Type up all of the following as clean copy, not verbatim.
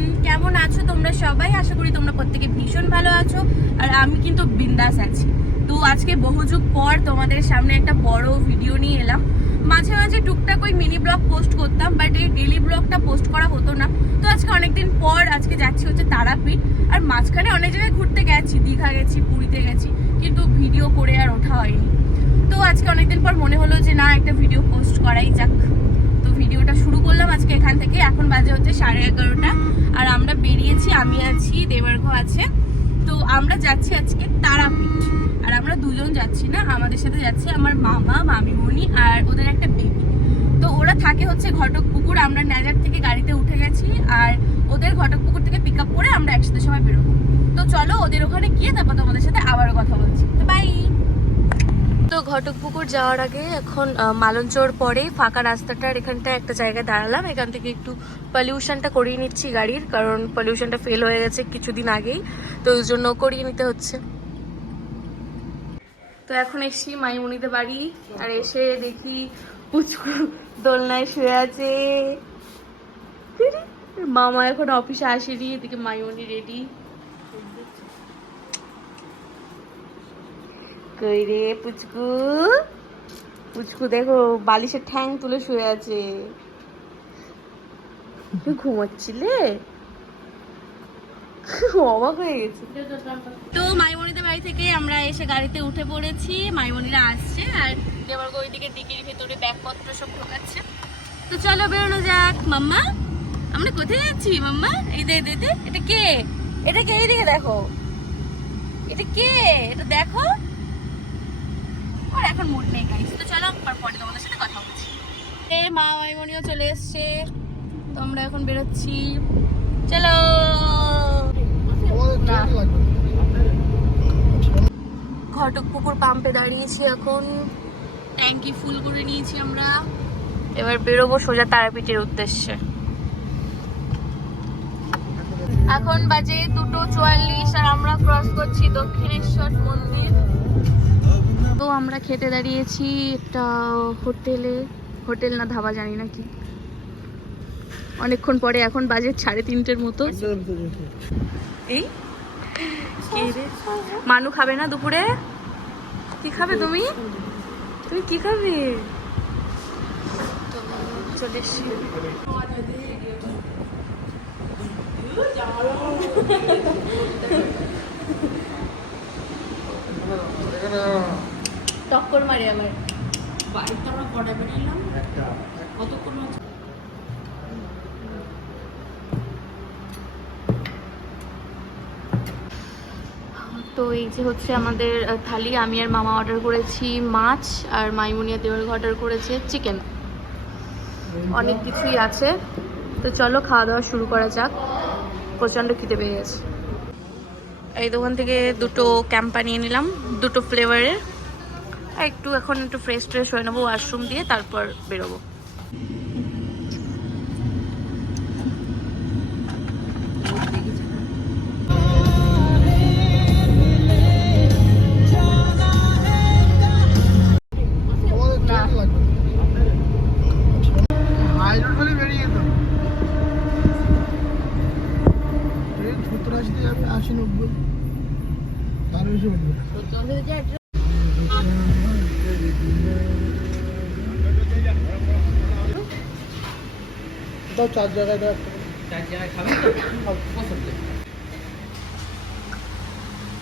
Everyone, কেমন আছো তোমরা সবাই? আশা করি তোমরা প্রত্যেকে ভীষণ ভালো আছো। আর আমি কিন্তু বিন্দাস আছি। তো আজকে বহুযুগ পর তোমাদের সামনে একটা বড় ভিডিও নিয়ে এলাম। মাঝে মাঝে টুকটাক ওই মিনি ব্লগ পোস্ট করতাম, বাট এই ডেলি ব্লগটা পোস্ট করা হতো না। তো আজকে অনেকদিন পর আজকে যাচ্ছি হচ্ছে তারাপীঠ। আর মাঝখানে অনেক জায়গায় ঘুরতে গেছি, দীঘা গেছি, পুরীতে গেছি, কিন্তু ভিডিও করে আর ওঠা হয়নি। তো আজকে অনেকদিন পর মনে হলো যে না, একটা ভিডিও পোস্ট করাই যাক। তো ভিডিওটা শুরু করলাম আজকে এখান থেকে। এখন বাজে হচ্ছে 11:30 আর আমরা বেরিয়েছি। আমি আছি, দেবার্ঘ আছে। তো আমরা যাচ্ছি আজকে তারাপীঠ। আর আমরা দুজন যাচ্ছি না, আমাদের সাথে যাচ্ছে আমার মামা, মামিমণি আর ওদের একটা বেবি। তো ওরা থাকে হচ্ছে ঘটকপুকুর। আমরা ন্যাজার থেকে গাড়িতে উঠে গেছি, আর ওদের ঘটকপুকুর থেকে পিক আপ করে আমরা একসাথে সবাই বেরোবো। তো চলো ওদের ওখানে গিয়ে তারপর তোমাদের সাথে আবারও কথা বলছি। তো বাই। তো ঘটকপুকুর যাওয়ার আগে এখন মালঞ্চর পরে ফাঁকা রাস্তাটার এখানটা একটা জায়গায় দাঁড়ালাম। এখান থেকে একটু পলিউশনটা করিয়ে নিচ্ছি গাড়ির, কারণ পলিউশনটা ফেল হয়ে গেছে কিছুদিন আগেই, তো ওই জন্য করিয়ে নিতে হচ্ছে। তো এখন এসছি মাইমুনিদের বাড়ি, আর এসে দেখি পুচকু দোলনায় শুয়ে আছে। মামা এখন অফিসে আসেনি, এদিকে মাইমুনি রেডি। কই রে পুচকু, পুচকু দেখো বালিশের ঠ্যাং তুলে শুয়ে আছে। তুই ঘুমাচ্ছিলে? অবাক হয়ে গেছে। তো মাইমনিদের বাড়ি থেকে আমরা এসে গাড়িতে উঠে পড়েছি। মাইমনিরা আসছে, আর দেবার ওইদিকে ডিকির ভেতরে ব্যাগপত্র সব ঢোকাচ্ছে। তো চলো বেরোনো যাক। মাম্মা, আমরা কোথায় যাচ্ছি মাম্মা? এই দে দে দে, এটা কে? এটা কে? এইদিকে দেখো, এটা কে? এটা দেখো। আর এখন মুড নেই গাইস। তো চলো পরে তোমাদের সাথে কথা বলছি। মা মাইমনিও চলে এসছে, তো আমরা এখন বেরোচ্ছি। চলো। ঘটকপুকুর পাম্পে দাঁড়িয়েছি এখন, ট্যাঙ্কি ফুল করে নিয়েছি আমরা। এবার বেরোবো সোজা তারাপীঠের উদ্দেশ্যে। এখন বাজে 2:44 আর আমরা ক্রস করছি দক্ষিণেশ্বর মন্দির। তো আমরা খেতে দাঁড়িয়েছি একটা হোটেলে, হোটেল না ধাবা জানি না কি, অনেকক্ষণ পরে। এখন বাজে 3:30 মতো। এই মানু খাবে না দুপুরে? কি খাবে তুমি? তুমি কি খাবে? চলে এসছি। টক্কর মারে আমার বাড়িতে। আমরা কটা বেরিয়েলাম? কতক্ষণ? তো এই যে হচ্ছে আমাদের থালি। আমি আর মামা অর্ডার করেছি মাছ, আর মাইমুনিয়া দেওয়ার অর্ডার করেছে চিকেন। অনেক কিছুই আছে। তো চলো খাওয়া দাওয়া শুরু করা যাক। প্রচণ্ড খিদে পেয়ে গেছে। এই দোকান থেকে দুটো ক্যাম্পা নিয়ে নিলাম, দুটো ফ্লেভারের। আর একটু এখন একটু ফ্রেশ ট্রেশ হয়ে নেবো ওয়াশরুম দিয়ে, তারপর বেরোবো।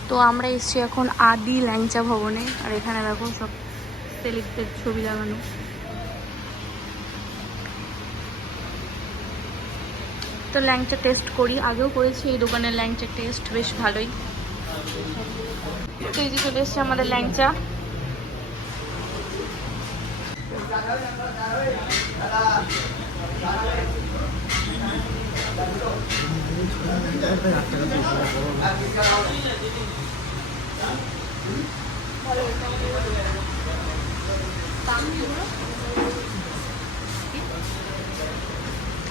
তো আমরা এসছি এখন আদি ল্যাংচা ভবনে, আর এখানে দেখো সব সেলিব্রিটির ছবি লাগানো। তো ল্যাংচা টেস্ট করি, আগেও করেছি এই দোকানের ল্যাংচা টেস্ট বেশ ভালোই। তো এই যে চলে এসছে আমাদের ল্যাংচা।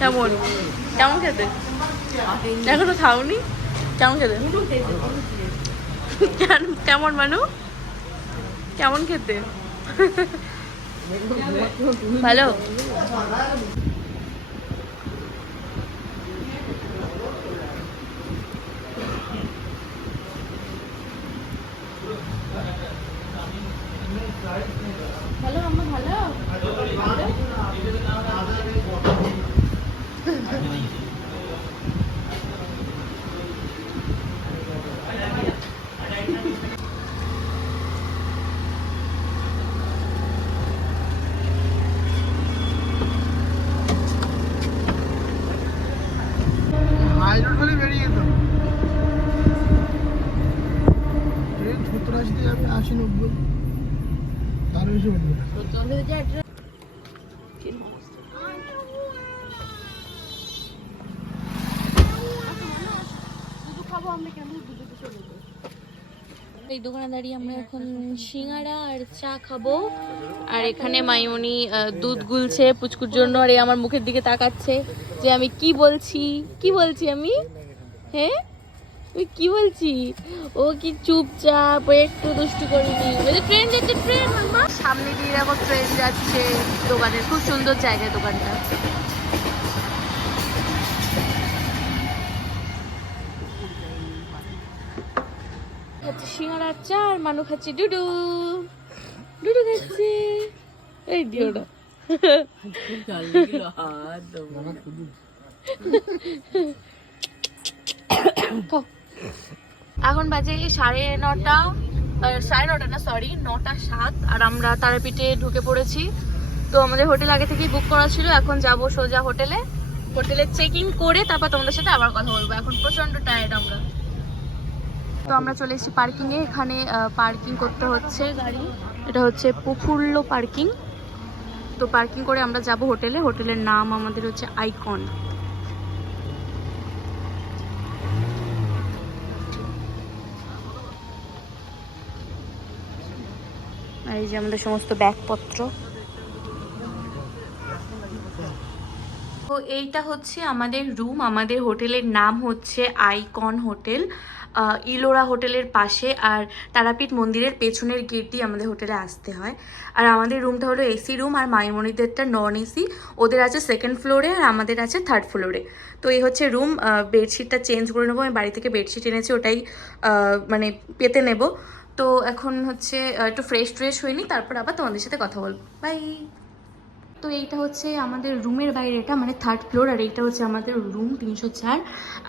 কেমন কেমন খেতে? এখনো খাওনি? কেমন খেতে? কেমন মানু? কেমন খেতে? ভালো। 90 তার বেশি উঠবে না। এই দোকানে দাঁড়িয়ে আমরা এখন সিঙ্গারা আর চা খাবো। আর এখানে মাইমনি দুধ গুলছে পুচকুর জন্য, আর এই আমার মুখের দিকে তাকাচ্ছে যে আমি কি বলছি আমি, হ্যাঁ আমি কি বলছি। ও কি চুপচাপ, ও একটু দুষ্টু করিনি। ট্রেন যাচ্ছে, ট্রেন সামনে দিয়ে দেখো ট্রেন যাচ্ছে। দোকানের খুব সুন্দর জায়গা দোকানটা। সিঙ্গারা চা আর মানু খাচ্ছে ডুডু খাচ্ছে। এই দিও না এখন বাজে 9:30 না, সরি 9:07, আর আমরা তারাপীঠে ঢুকে পড়েছি। তো আমাদের হোটেল আগে থেকেই বুক করা ছিল। এখন যাব সোজা হোটেলে চেক ইন করে তারপর তোমাদের সাথে আবার কথা বলবো। এখন প্রচন্ড টায়ার্ড আমরা। তো আমরা চলে এসেছি পার্কিং এ। এখানে পার্কিং করতে হচ্ছে গাড়ি। এটা হচ্ছে প্রফুল্ল পার্কিং। তো পার্কিং করে আমরা যাব হোটেলে। হোটেলের নাম আমাদের হচ্ছে আইকন। এই যে আমাদের সমস্ত ব্যাগপত্র। তো এইটা হচ্ছে আমাদের রুম। আমাদের হোটেলের নাম হচ্ছে আইকন হোটেল, ইলোরা হোটেলের পাশে। আর তারাপীঠ মন্দিরের পেছনের গেট দিয়ে আমাদের হোটেলে আসতে হয়। আর আমাদের রুমটা হলো এসি রুম, আর মাইমনিদেরটা নন এসি। ওদের আছে 2nd ফ্লোরে আর আমাদের আছে 3rd ফ্লোরে। তো এই হচ্ছে রুম। বেডশিটটা চেঞ্জ করে নেবো। আমি বাড়ি থেকে বেডশিট এনেছি, ওটাই মানে পেতে নেব। তো এখন হচ্ছে একটু ফ্রেশ হয়নি, তারপর আবার তোমাদের সাথে কথা বলবো। বাই। তো এইটা হচ্ছে আমাদের রুমের বাইরেটা, মানে 3rd ফ্লোর। আর এইটা হচ্ছে আমাদের রুম 304।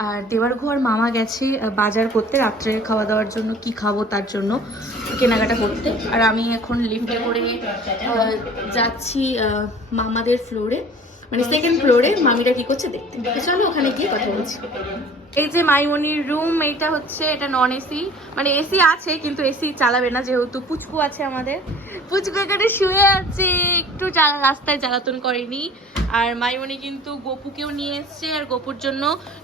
আর দেওয়ারঘর মামা গেছে বাজার করতে, রাত্রে খাওয়া দাওয়ার জন্য কি খাবো তার জন্য কেনাকাটা করতে। আর আমি এখন লিফটে করে যাচ্ছি মামাদের ফ্লোরে, মানে 2nd ফ্লোরে। মামিরা কি করছে দেখতে। চলো ওখানে গিয়ে কথা বলছি। এই যে মাইমনির রুম, এটা হচ্ছে এটা নন এসি, মানে এসি আছে কিন্তু এসি চালাবে না যেহেতু পুচকু আছে আমাদের। পুচকু এখানে শুয়ে আছে, একটু রাস্তায় জ্বালাতন করেনি। আর মাইমনি কিন্তু গপুকেও নিয়ে এসছে, আর গপুর জন্য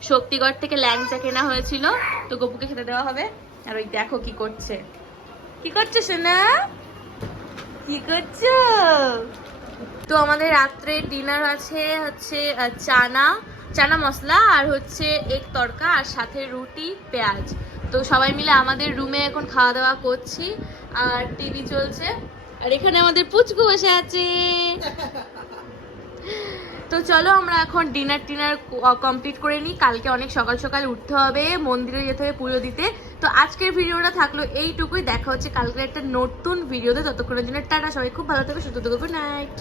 শক্তিগড় থেকে ল্যাংচা কেনা হয়েছিল, তো গপুকে খেতে দেওয়া হবে। আর ওই দেখো কি করছে সোনা, কি করছো। তো আমাদের রাত্রে ডিনার আছে হচ্ছে চানা মশলা আর হচ্ছে এগ তড়কা, আর সাথে রুটি পেঁয়াজ। তো সবাই মিলে আমাদের রুমে এখন খাওয়া দাওয়া করছি, আর টিভি চলছে। আর এখানে আমাদের পুচকু বসে আছে। তো চলো আমরা এখন ডিনার কমপ্লিট করে নিই। কালকে অনেক সকাল সকাল উঠতে হবে, মন্দিরে যেতে হবে পুজো দিতে। তো আজকের ভিডিওটা থাকলো এইটুকুই। দেখা হচ্ছে কালকে একটা নতুন ভিডিওতে। ততক্ষণের জন্য টাটা, সবাই খুব ভালো থাকবে, সুস্থ থাকবে, গুড নাইট।